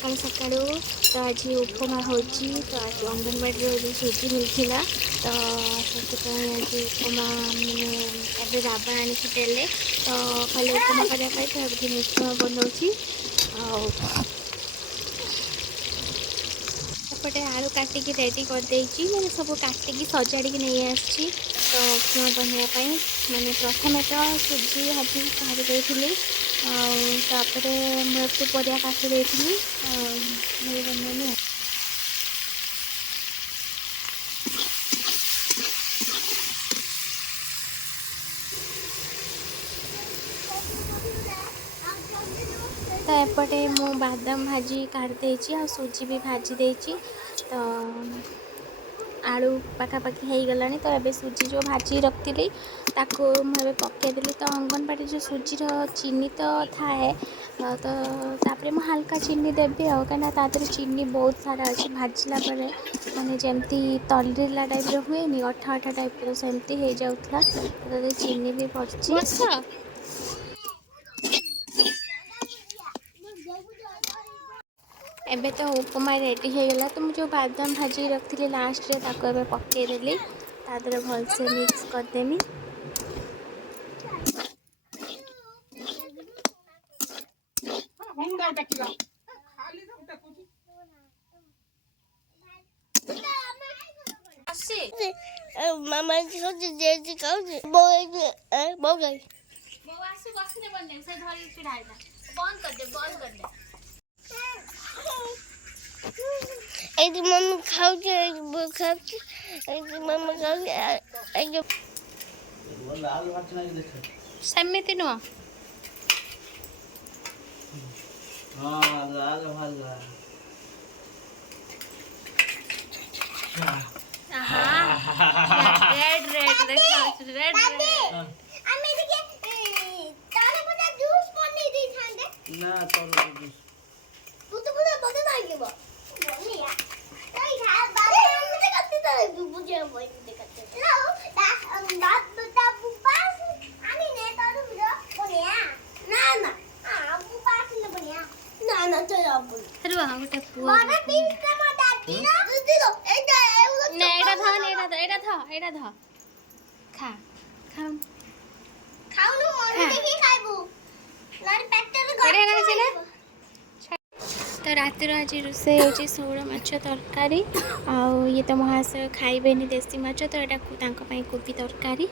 सकाळू सकाळू तो आज उपमा होची तो आज अंगनवाड़ी जो सुजी मिलता तो से आज उपमा मैंने एवं बाबा आणिकी देले तो खाली उपमा करने तो ये उपमा बनाऊँगी सेपटे आलू काटिकी रेडी करदे मैंने सब काटिकी सजाड़ी नहीं आसी तो उपमा बनवाई मैंने प्रथम तो सुजी भाजी काढ़ी देती तापर मुझे परिया काटी देती बनवानी तो एपटे मु बादाम भाजी काढ़ी आ सुजी भी भाजी देती तो आलू पाखापाखि हो गला तो ये सुजी जो भाजी रखी ताको मुझे पकईदेली तो अंगनवाड़ी जो सुजीर चीनी तो थाए तो तापर मुझे हल्का चीनी देवी आ कहीं चीनी बहुत सारा अच्छे भाजला बेले माने जमती तलिला टाइप हुए अठा अठा टाइप सेमती हो जाऊला तो चीनी भी पड़ी एबे तो उपमा रेडी हो गला तो मुझे बादाम भाजी रखी लास्ट रे ताको एबे पकईदेली तादर भलसे मिक्स करदेमी मामा जी खाऊ बो गई मम्मी खाऊ मामा खाऊ सेमती नुह रेड रेड रेड रेड ना तोर जूस बुतो बुतो बदे लागिबो बोलिया तई खा बाबा हमने कत्ती तो बुझे बोई देखते लो बात बता बुपास आनी ने तोर बुझो बोलिया ना ना बुपास ने बोलिया ना ना तो अब रुआ गोटे पुआ बाबा बीच के मो दादी ना दे दो ने एटा ध खा खा खाऊ नु मोर देखि खाइबू नर पेट रे बड़े ना चले तो रात आज रोषे हो शौल माछ तरकारी आउ ये तो महाशय खाइबेनी देसी माछ तो यहाँ कोबी तरकारी।